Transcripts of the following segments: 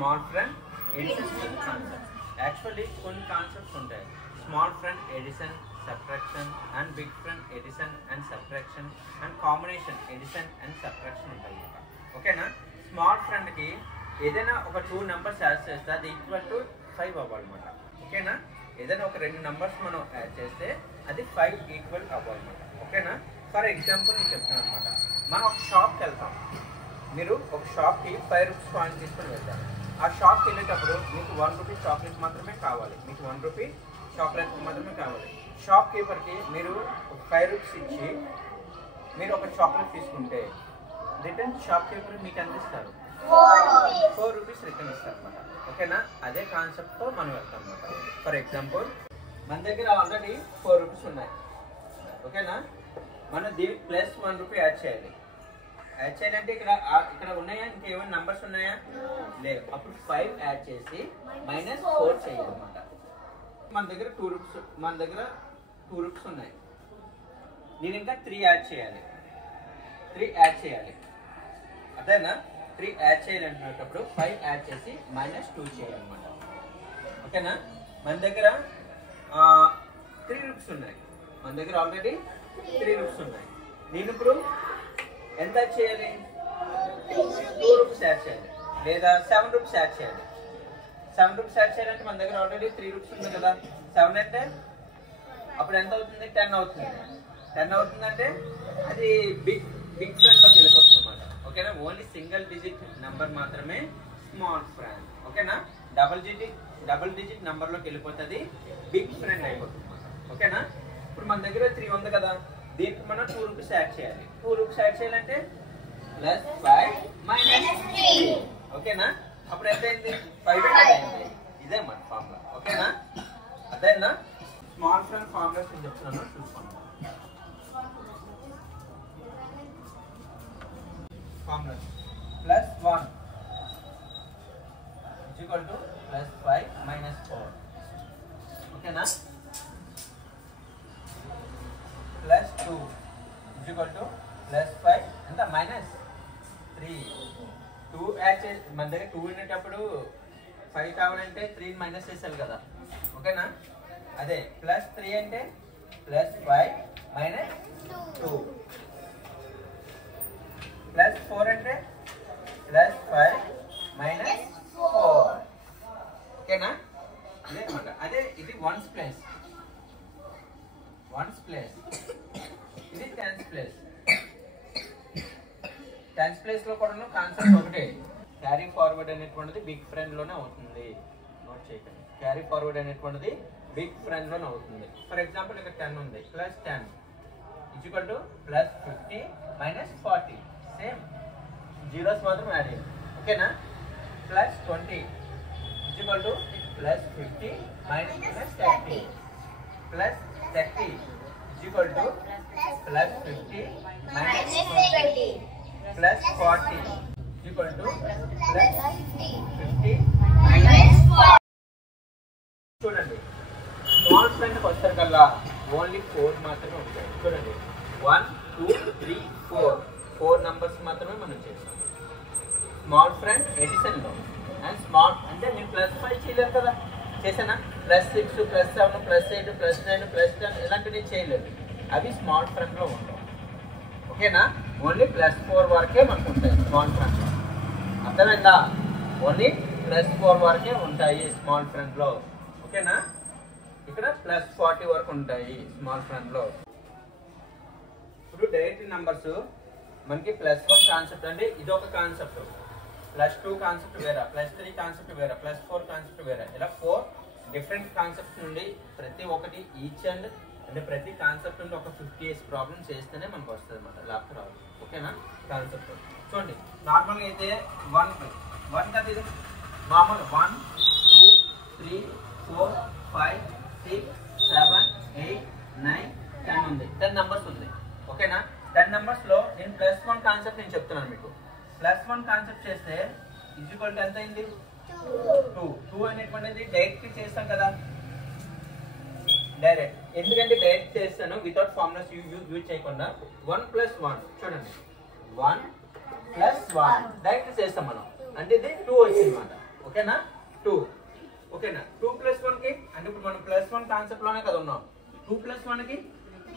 Small friend addition concept. Actually కొన్ని concepts ఉంటాయి. Small friend addition, subtraction and big friend addition and subtraction and combination addition and subtraction ఉంటాయి. ఓకేనా? Small ఫ్రెండ్కి ఏదైనా ఒక 2 numbers add చేస్తే అది ఈక్వల్ టు 5 అవ్వాలన్నమాట. ఓకేనా? ఏదైనా ఒక 2 నెంబర్స్ మనం యాడ్ చేస్తే అది 5 ఈక్వల్ అవ్వాలన్నమాట. ఓకేనా? ఫర్ ఎగ్జాంపుల్ నేను చెప్తాను అనమాట. మనం ఒక షాప్కి వెళ్తాం. మీరు ఒక షాప్కి 5 రూపీస్ కాయిన్ తీసుకొని వెళ్తారు. ఆ షాప్కి వెళ్ళేటప్పుడు మీకు 1 రూపీ చాక్లెట్ మాత్రమే కావాలి. మీకు 1 రూపీ చాక్లెట్ మాత్రమే కావాలి. షాప్ కీపర్కి మీరు ఒక 5 రూపీస్ ఇచ్చి మీరు ఒక చాక్లెట్ తీసుకుంటే రిటర్న్ షాప్ కీపర్ మీకు ఎంత ఇస్తారు? 4 రూపీస్ రిటర్న్ ఇస్తారు అనమాట. ఓకేనా? అదే కాన్సెప్ట్తో మనం వెళ్తాం అనమాట. ఫర్ ఎగ్జాంపుల్ మన దగ్గర ఆల్రెడీ 4 రూపీస్ ఉన్నాయి. ఓకేనా? మనం దీనికి ప్లస్ 1 రూపీ యాడ్ చేయాలి. యాడ్ చేయాలంటే ఇక్కడ ఉన్నాయా? ఇంకేమైనా నంబర్స్ ఉన్నాయా? లేవు. అప్పుడు 5 యాడ్ చేసి -4 చేయాలన్నమాట. మన దగ్గర 2 రూపీస్ ఉన్నాయి. నేను ఇంకా 3 యాడ్ చేయాలి. 3 యాడ్ చేయాలి. అదేనా? 3 యాడ్ చేయాలంటున్నప్పుడు 5 యాడ్ చేసి -2 చేయాలన్నమాట. ఓకేనా? మన దగ్గర 3 రూపీస్ ఉన్నాయి. మన దగ్గర ఆల్రెడీ 3 రూపీస్ ఉన్నాయి. నేను ఇప్పుడు ఎంత యాడ్ చేయాలి? 2 రూపీస్ యాడ్ చేయాలి లేదా 7 రూపీస్ యాడ్ చేయాలి. 7 రూపీస్ యాడ్ చేయాలంటే మన దగ్గర ఆల్రెడీ 3 రూపీస్ ఉంది కదా. 7 అంటే అప్పుడు ఎంత అవుతుంది? 10 అవుతుంది. 10 అవుతుందంటే అది బిగ్ ఫ్రెండ్లోకి వెళ్ళిపోతుంది అనమాట. ఓకేనా? ఓన్లీ సింగిల్ డిజిట్ నెంబర్ మాత్రమే స్మాల్ ఫ్రెండ్. ఓకేనా? డబుల్ డిజిట్ నెంబర్లోకి వెళ్ళిపోతుంది, బిగ్ ఫ్రెండ్ అయిపోతుంది అనమాట. ఓకేనా? ఇప్పుడు మన దగ్గర 3 ఉంది కదా. దీనికి మనం 2 రూపీస్ యాడ్ చేయాలి. 2 రూపీస్ యాడ్ చేయాలంటే +5 -3. ఓకేనా? అప్పుడు ఎంత అయింది? 5 అయింది. ఇదే మన ఫార్ములా. ఓకేనా? అదేనా స్మాల్ ఫ్రెండ్ ఫార్ములాస్ నేను చెప్తున్నాను, చూసుకోండి. ఫార్ములా +1 +5 -4. ఓకేనా? +2 +5 ఎంత? -3. 2 యాడ్ చేసి మన దగ్గర 2 ఉండేటప్పుడు 5 కావాలంటే 3 మైనస్ చేసాలి కదా. ఓకేనా? అదే +3 అంటే +5 -2. +4 అంటే +5 -4. ఓకేనా? ఇదే అనమాట. అదే ఇది వన్స్ ప్లేస్, ఇది టెన్స్ ప్లేస్. టెన్స్ ప్లేస్ లో కూడా కాన్సెప్ట్ ఒకటే. క్యారీ ఫార్వర్డ్ అనేటువంటిది బిగ్ ఫ్రెండ్ లోనే అవుతుంది. నోట్ చేయకండి. క్యారీ ఫార్వర్డ్ అనేటువంటిది బిగ్ ఫ్రెండ్ లోనే అవుతుంది. ఫర్ ఎగ్జాంపుల్ ఇక్కడ 10 ఉంది. +10 +50 -40. సేమ్ జీరోస్ మాత్రం యాడ్ అయ్యింది. ఓకేనా? +20 +50 -30. +30 +50 +50 +40 +50 చూడండి. స్మాల్ ఫ్రెండ్కి వస్తారు కల్లా ఓన్లీ 4 మాత్రమే ఉంటాయి. చూడండి 1 2 3 4 నంబర్స్ మాత్రమే మనం చేస్తాం స్మాల్ ఫ్రెండ్ ఎడిషన్లో. అండ్ స్మాల్ అంటే నేను +5 చేయలేదు కదా. చేసానా? +6 +7 +8 +9 +10 ఇలాంటివి చేయలేదు. అవి స్మాల్ ఫ్రెండ్లో ఉంటాయి. ఓకేనా? ఓన్లీ +4 వరకే మనకు ఉంటాయి స్మాల్ ఫ్రెండ్లో. అర్థమైందా? ఓన్లీ +4 వరకే ఉంటాయి స్మాల్ ఫ్రెండ్లో. ఓకేనా? ఇక్కడ +40 వరకు ఉంటాయి స్మాల్ ఫ్రెండ్లో. ఇప్పుడు డైరెక్ట్ నెంబర్స్ మనకి +1 కాన్సెప్ట్ అండి. ఇది ఒక కాన్సెప్ట్. +2 కాన్సెప్ట్ వేరే, +3 కాన్సెప్ట్ వేరే, +4 కాన్సెప్ట్ వేరే. ఇలా 4 డిఫరెంట్ కాన్సెప్ట్స్ నుండి ప్రతి ఒక్కటి ఈచ్ అండ్ అంటే ప్రతి కాన్సెప్ట్ నుండి ఒక 50 years ప్రాబ్లం చేస్తేనే మనకు వస్తుంది అనమాట. లేకపోతే రాదు. ఓకేనా? కాన్సెప్ట్ చూడండి. నార్మల్గా అయితే 1 కదా. ఇది మామూలు 1 2 3 4 5 6 7 8 9 10 ఉంది. 10 నెంబర్స్ ఉంది. ఓకేనా? 10 నెంబర్స్లో నేను +1 కాన్సెప్ట్ నేను చెప్తున్నాను మీకు. +1 కాన్సెప్ట్ చేస్తే ఈక్వల్ టు ఎంత అయింది? 2 అనేటువంటిది డైరెక్ట్ చేస్తాం కదా. డైరెక్ట్ ఎందుకంటే డైరెక్ట్ చేస్తాను వితౌట్ ఫార్ములాస్ యూజ్ చేయకుండా. 1 + 1 చూడండి. 1 + 1 డైరెక్ట్ చేస్తాం మనం. అంటే ఇది 2 వచ్చింది అనమాట. ఓకేనా 2 ఓకేనా 2 + 1 కి అంటే ఇప్పుడు మనం +1 కాన్సెప్ట్ లోనే కదా ఉన్నాం 2 + 1 కి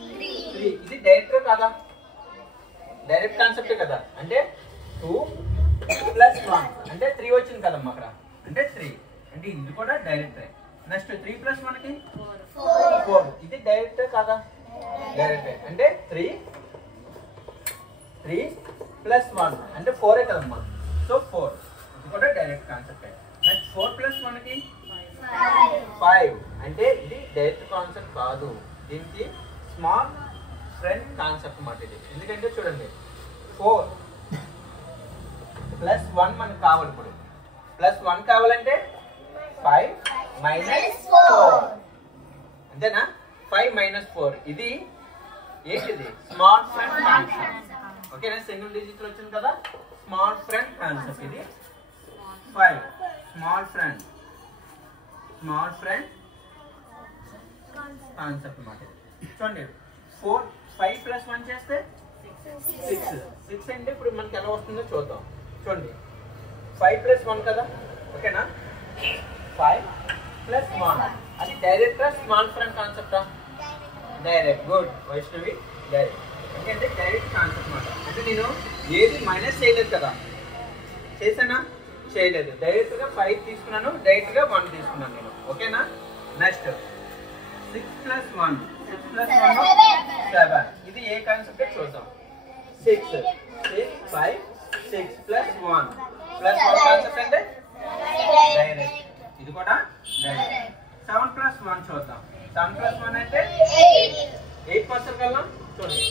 3 ఇది డైరెక్ట్ కదా డైరెక్ట్ కాన్సెప్టే కదా అంటే 2 + 1 అంటే 3 వచ్చింది కదమ్మా అక్కడ అంటే 3 అంటే ఇది కూడా డైరెక్టే నెక్స్ట్ 3 + 1 కి 4 ఇది డైరెక్ట్ కదా డైరెక్టే అంటే 3 + 1 అంటే 4 కదమ్మా సో 4 ఇది కూడా డైరెక్ట్ కాన్సెప్టే నెక్స్ట్ 4 + 1 కి 5 అంటే ఇది డైరెక్ట్ కాన్సెప్ట్ కాదు దీనికి స్మాల్ ఫ్రెండ్ కాన్సెప్ట్ మాట ఇది ఎందుకంటే చూడండి 4 + 1 మనకు కావాలి ఇప్పుడు +1 కావాలంటే 5 - 4 అంతేనా 5 - 4 ఇది ఏంటిది స్మాల్ ఫ్రెండ్ కాన్సెప్ట్ ఓకేనా సింగిల్ డిజిట్ లో వచ్చింది కదా స్మాల్ ఫ్రెండ్ కాన్సెప్ట్ ఇది 5 స్మాల్ ఫ్రెండ్ కాన్సెప్ట్ మాట చూడండి 5 + 1 చేస్తే 6 అంటే ఇప్పుడు మనకి ఎలా వస్తుందో చూద్దాం చూడండి 5 + 1 కదా ఓకేనా 5 + 1 అది డైరెక్ట్ స్మాల్ ఫ్రెండ్ కాన్సెప్టా డైరెక్ట్ గుడ్ వైష్ణవి డైరెక్ట్ అంటే డైరెక్ట్ కాన్సెప్ట్ మాట అంటే నేను ఏది మైనస్ చేయలేదు కదా చేసానా చేయలేదు డైరెక్ట్ గా 5 తీసుకున్నాను డైరెక్ట్ గా 1 తీసుకున్నాను నేను ఓకేనా నెక్స్ట్ 6 + 1 7 ఇది ఏ కాన్సెప్ట్ చూద్దాం 6 5 6 + 1 కాన్సెప్ట్ అంటే డైరెక్ట్ ఇది కూడా డైరెక్ట్ 7 + 1 చూద్దాం 7 + 1 అంటే 8% కల్లా చూడండి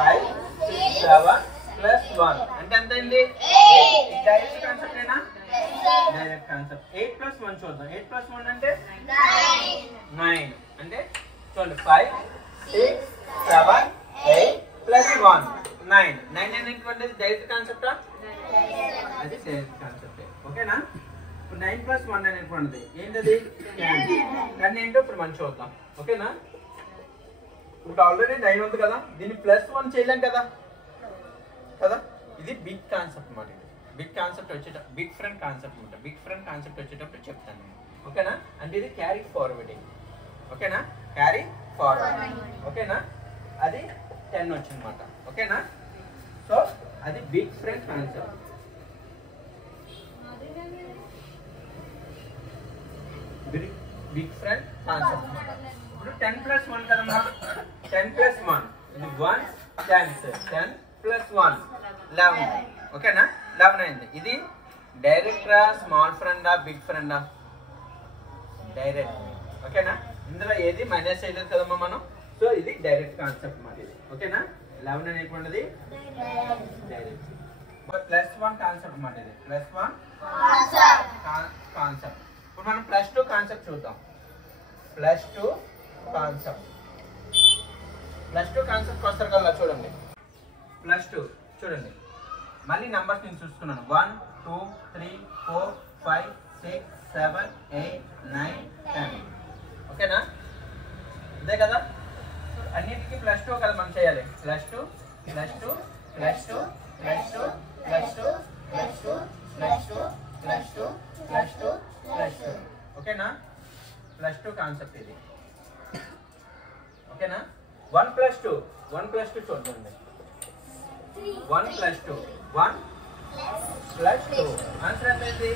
5 6 7 + 1 అంటే ఎంత అయింది డైరెక్ట్ కాన్సెప్ట్ ఏనా డైరెక్ట్ కాన్సెప్ట్ 8 + 1 చూద్దాం 8 + 1 అంటే 9 అంటే చూడండి 5 6 7 8 + 1 9 అనేటువంటిది డైరెక్ట్ కాన్సెప్టా అది డైరెక్ట్ కాన్సెప్ట్ ఓకేనా ఇప్పుడు 9 + 1 అనేటువంటిది ఏంటది 10 ఏంటో ఇప్పుడు మనం చూద్దాం ఓకేనా ఇప్పుడు ఆల్రెడీ 9 ఉంది కదా దీన్ని +1 చేయలేం కదా కదా ఇది బిగ్ కాన్సెప్ట్ అన్నమాట ఇది బిగ్ కాన్సెప్ట్ వచ్చేటప్పుడు బిగ్ ఫ్రెండ్ కాన్సెప్ట్ అనమాట బిగ్ ఫ్రెండ్ కాన్సెప్ట్ వచ్చేటప్పుడు చెప్తాను నేను ఓకేనా అంటే ఇది క్యారీ ఫార్వర్డింగ్ ఓకేనా క్యారీ ఫార్వర్డ్ ఓకేనా అది 10 వచ్చిందన్నమాట ఓకేనా సో అది big friend concept big friend concept ఇప్పుడు 10 + 1 కదమ్మా 10 + 1 ఇది 1 10 + 1 11 ఓకేనా 11 అయింది ఇది డైరెక్ట్ రా స్మాల్ ఫ్రెండా బిగ్ ఫ్రెండా డైరెక్ట్ ఓకేనా ఇందులో ఏది మైనస్ చేయలేదు కదమ్మా మనం సో ఇది డైరెక్ట్ కాన్సెప్ట్ మరి ఇది ఓకేనా 11 అనేటువంటిది డైరెక్ట్ +1 కాన్సెప్ట్ మాట ఇది +1 కాన్సెప్ట్ ఇప్పుడు మనం +2 కాన్సెప్ట్ చూద్దాం +2 కాన్సెప్ట్ వస్తారు కదా చూడండి +2 చూడండి మళ్ళీ నంబర్స్ నేను చూసుకున్నాను 1 2 3 4 5 6 7 8 9 10 ఓకేనా ఇదే కదా అన్నిటికీ +2 కదా మనం చేయాలి +2 +2 +2 +2 +2 +2 +2 +2 +2 +2 ఓకేనా +2 కాన్సెప్ట్ ఇది ఓకేనా 1 + 2 చూడండి 1 + 2 1 + 2 ఆన్సర్ ఎంత అయింది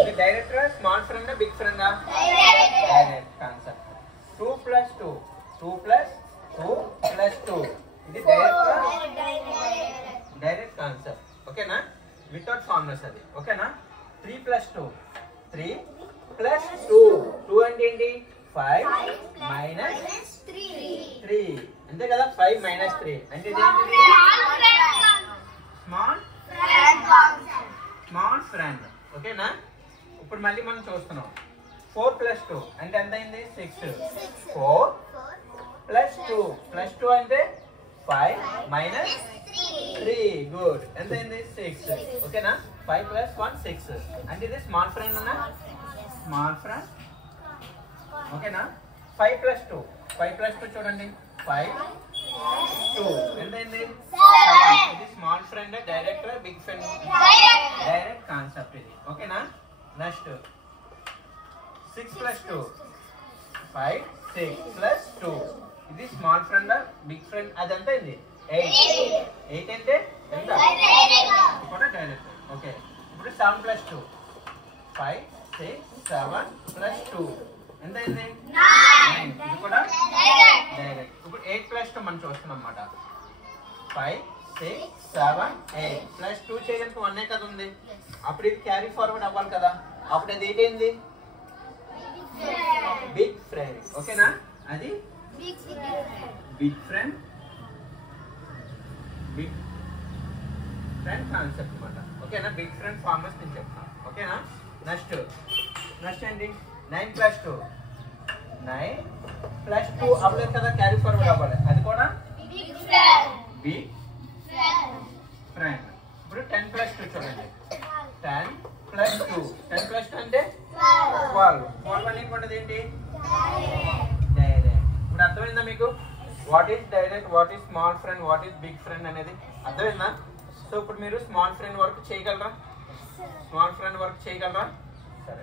ఇది డైరెక్ట్ రా స్మాల్ ఫ్రెండా బిగ్ ఫ్రెండా డైరెక్ట్ కాన్సెప్ట్ 2 + 2 2 + 2 + 2 ఇది డైరెక్ట్ కాన్సెప్ట్ ఓకేనా వితౌట్ ఫార్ములాస్ అది ఓకేనా 3 + 2 3 + 2 2 అంటే ఏంటి 5 - 3 అంతే కదా 5 - 3 అంటే ఇదేంటి స్మాల్ ఫ్రెండ్ ఓకేనా ఇప్పుడు మళ్ళీ మనం చూస్తున్నాం 4 + 2 అంటే ఎంత అయింది 6 4 + 2 +2 అంటే 5 - 3 గుడ్ ఎంత అయింది 6 ఓకేనా 5 + 1 6 అంటే ఇది స్మాల్ ఫ్రెండ్ అన్నా స్మాల్ ఫ్రెండ్ ఓకేనా 5 + 2 చూడండి 5 2 ఎంత అయింది ఇది small friend direct big friend direct concept ఇది ఓకేనా నెక్స్ట్ 6 ప్లస్ 2 5 6 ప్లస్ 2 ఇది స్మాల్ ఫ్రెండ్ బిగ్ ఫ్రెండ్ అదంతా ఇది 8 8 అంటే ఎంత కూడా డైరెక్ట్ ఓకే ఇప్పుడు 7 ప్లస్ 2 5 6 7 ప్లస్ 2 ఎంత అయింది 9 ఇది కూడా డైరెక్ట్ ఇప్పుడు 8 ప్లస్ 2 మనం చూస్తున్నాం అన్నమాట 5 6 7 8 ప్లస్ 2 చేయడానికి 1 కదా ఉంది అప్పుడు ఇది క్యారీ ఫార్వర్డ్ అవ్వాలి కదా అప్పుడు అది ఏంటి బిగ్ ఫ్రెండ్ ఓకేనా అది బిగ్ ఫ్రెండ్ కాన్సెప్ట్ అన్నమాట ఓకేనా బిగ్ ఫ్రెండ్ ఫార్మర్స్ నేను చెప్తాను ఓకేనా నెక్స్ట్ ఏంటి 9 ప్లస్ 2 9 ప్లస్ 2 అవ్వలేదు కదా క్యారీ ఫార్వర్డ్ అవ్వాలి అది కూడా బిగ్ ఫ్రెండ్ ఇప్పుడు 10 ప్లస్ 2 చూడండి 10 ప్లస్ 2 10 ప్లస్ 2 అంటే 12 అనేది ఉండదు ఏంటి డైరెక్ట్ ఇప్పుడు అర్థమైందా మీకు what is direct what is small friend what is big friend అనేది అర్థమైందా సో ఇప్పుడు మీరు స్మాల్ ఫ్రెండ్ వర్క్ చేయగలరా సరే